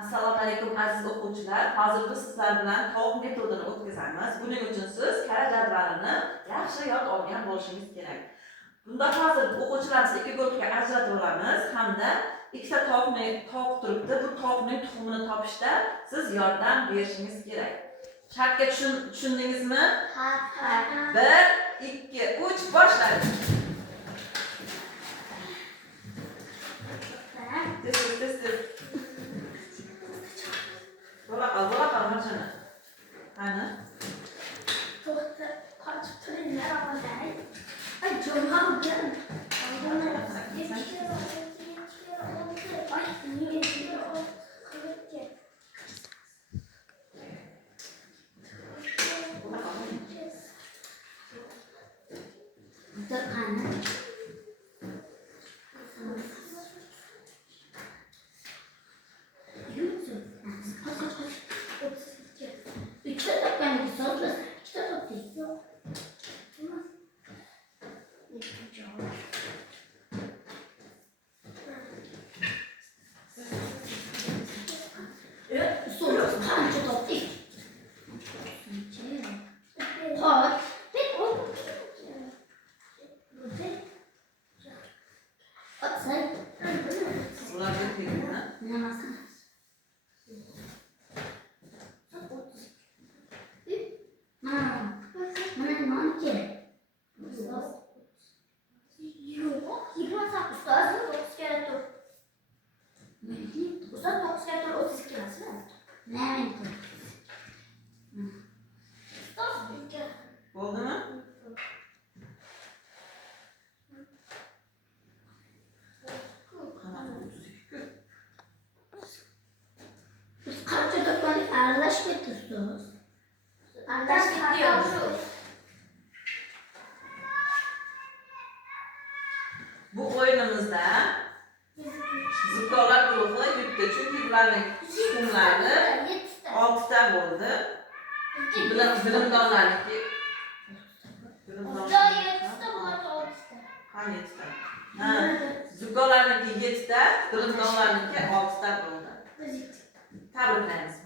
Assalomu alaykum aziz o'quvchilar. Hozir biz sizlar bilan tovuq metodini o'tkazamiz. Buning uchun siz kara jadvalini yaxshi yod olgan bo'lishingiz kerak. Bunda hozir o'quvchilarimizni ikki guruhga ajratib olamiz hamda ikkita tovuq turibdi. Bu tovuqning tuxumini topishda siz yordam berishingiz kerak. Shartga tushundingizmi? Ha. 1, 2, 3 boshlaymiz. Tez. Bola qal marjana. Qani? To'xta, qochib turinglar avvalday. Ay, jo'mar o'g'lim. Bo'ldimi? Qancha do'konga aralashib ketdingiz? Aralashib ketdingiz. Bu o'yinimizda zukkolar guruhi yutdi, chunki ularning tuxumlari 6 ta bo'ldi. Bilimdonlarniki. Qani 7 ta? Ha, zukkolarniki 7 ta, bilimdonlarniki 6 ta bo'ldi. Tabriklaymiz.